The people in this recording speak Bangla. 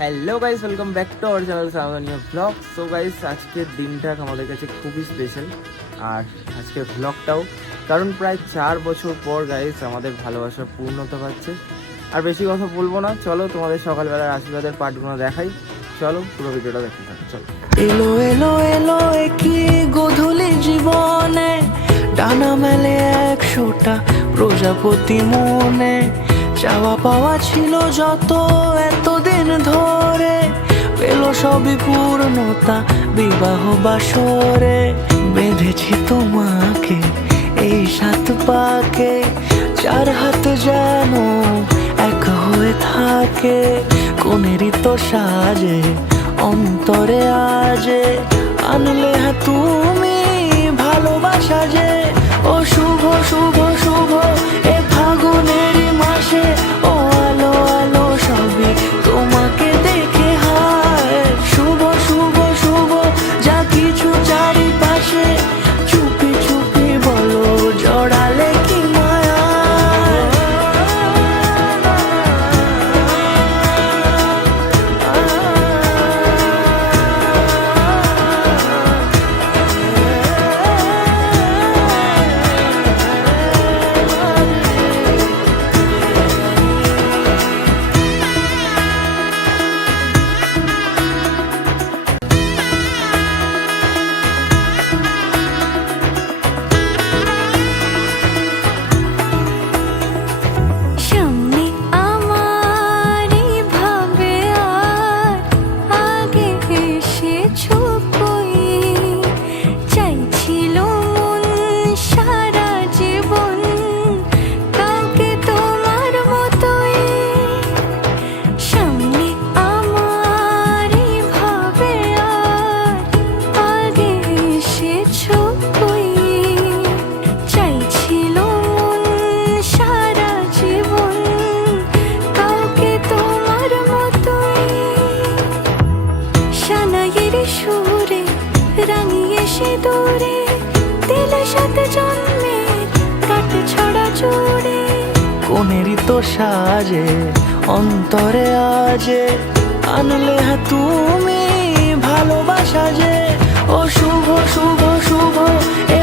Hello guys, welcome back to our channel sound blog. So guys, আজকের দিনটা আমাদের কাছে খুবই স্পেশাল। আর আজকের ব্লগটাও কারণ প্রায় 4 বছর পর গাইস আমাদের ভালোবাসার পূর্ণতা পাচ্ছে। আর বেশি কথা বলবো না, চলো তোমাদের সকালবেলার আশীর্বাদের পার্টগুলো দেখাই। চলো পুরো ভিডিওটা দেখতে থাকো। চলো। এলো এলো এলো কি গধূলি জীবনে, ডানা মেলে 100টা প্রজাপতি মনে। চাওয়া পাওয়া ছিল যত এতদিন ধরে, পেল সবই পূর্ণতা বিবাহ বাসরে। বেঁধেছি তোমাকে এই 7 পাকে, 4 হাত যেন এক হয়ে থাকে। কোনেরই তো সাজে অন্তরে আজে, আনলে তুমি ভালোবাসা যে। ও শুভ শুভ শুভ এ ফাগুনেরই মাসে, ও আলো আলো সবই তোমাকে দেখে হায়। শুভ শুভ শুভ যা কিছু চারিপাশে, চুপি চুপি বলো জড়ালে কি মায়া। সামনে আমার ভাবে আর আগে এসেছো কই, চাইছিল মন সারা জীবন কাউকে তোমার মতোই। সামনে আমার ভাবে আর আগে এসেছো কই, চাইছিল মন সারা জীবন কাউকে তোমার মতোই। সানাইয়ের সুরে রাঙিয়ে সে দূরে, দিলে 7 জন্মের কাট ছড়া জুড়ে। কোনেরই তো সাজে অন্তরে আজে, আনলে তুমি ভালোবাসা যে। ও শুভ শুভ শুভ এ